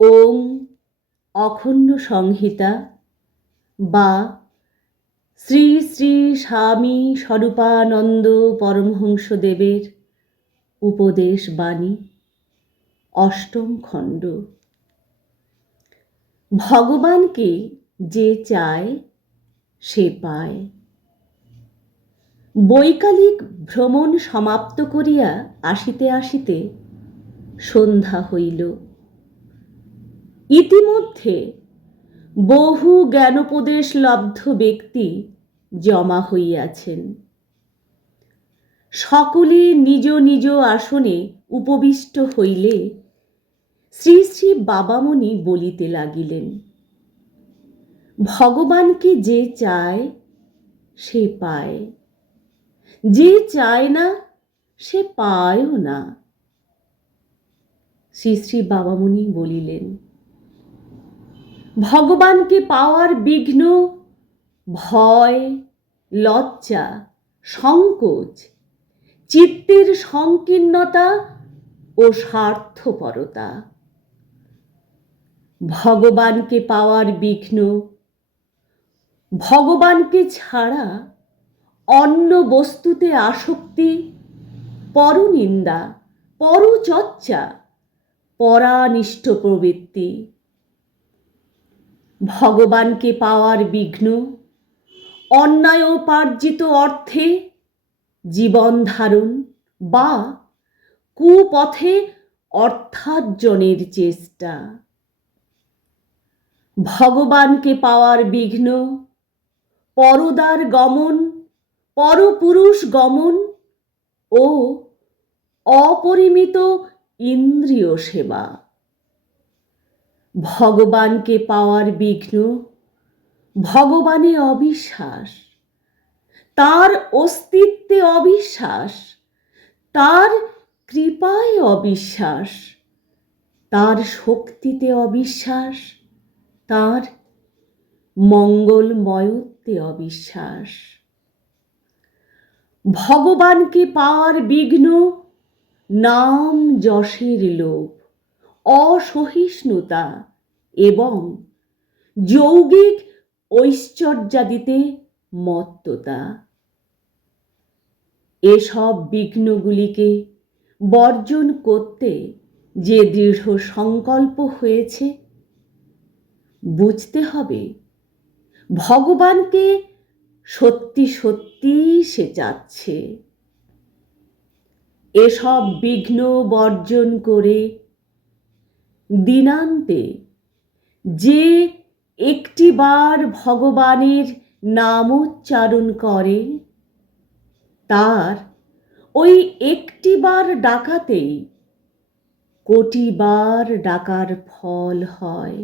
ওম অখণ্ড সংহিতা বা শ্রী শ্রী স্বামী স্বরূপানন্দ পরমহংসদেবের উপদেশ বাণী, অষ্টম খণ্ড। ভগবানকে যে চায়, সে পায়। বৈকালিক ভ্রমণ সমাপ্ত করিয়া আসিতে আসিতে সন্ধ্যা হইল। ইতিমধ্যে বহু জ্ঞানোপদেশ লব্ধ ব্যক্তি জমা হইয়াছেন। সকলে নিজ নিজ আসনে উপবিষ্ট হইলে শ্রী শ্রী বাবামণি বলিতে লাগিলেন, ভগবানকে যে চায়, সে পায়। যে চায় না, সে পায়ও না। শ্রী শ্রী বাবামণি বলিলেন ভগবানকে পাওয়ার বিঘ্ন, ভয়, লজ্জা, সংকোচ, চিত্তের সংকীর্ণতা ও স্বার্থপরতা। ভগবানকে পাওয়ার বিঘ্ন, ভগবানকে ছাড়া অন্য বস্তুতে আসক্তি, পরনিন্দা, পরচর্চা, পরানিষ্ঠ প্রবৃত্তি। ভগবানকে পাওয়ার বিঘ্ন, অন্যায় উপার্জিত অর্থে জীবন ধারণ বা কুপথে অর্থার্জনের চেষ্টা। ভগবানকে পাওয়ার বিঘ্ন, পরদার গমন, পরপুরুষ গমন ও অপরিমিত ইন্দ্রিয় সেবা। ভগবানকে পাওয়ার বিঘ্ন ভগবানে অবিশ্বাস, তার অস্তিত্বে অবিশ্বাস, তার কৃপায় অবিশ্বাস, তার শক্তিতে অবিশ্বাস, তার মঙ্গলময়ত্বে অবিশ্বাস। ভগবানকে পাওয়ার বিঘ্ন, নাম যশের লোভ, অসহিষ্ণুতা এবং যৌগিক ঐশ্বর্যাদিতে মত্ততা। এসব বিঘ্নগুলিকে বর্জন করতে যে দৃঢ় সংকল্প হয়েছে, বুঝতে হবে ভগবানকে সত্যি সত্যি সে চাচ্ছে। এসব বিঘ্ন বর্জন করে দিনান্তে যে একটিবার ভগবানের নামোচ্চারণ করে তার ওই একটিবার ডাকাতেই কোটি বার ডাকার ফল হয়।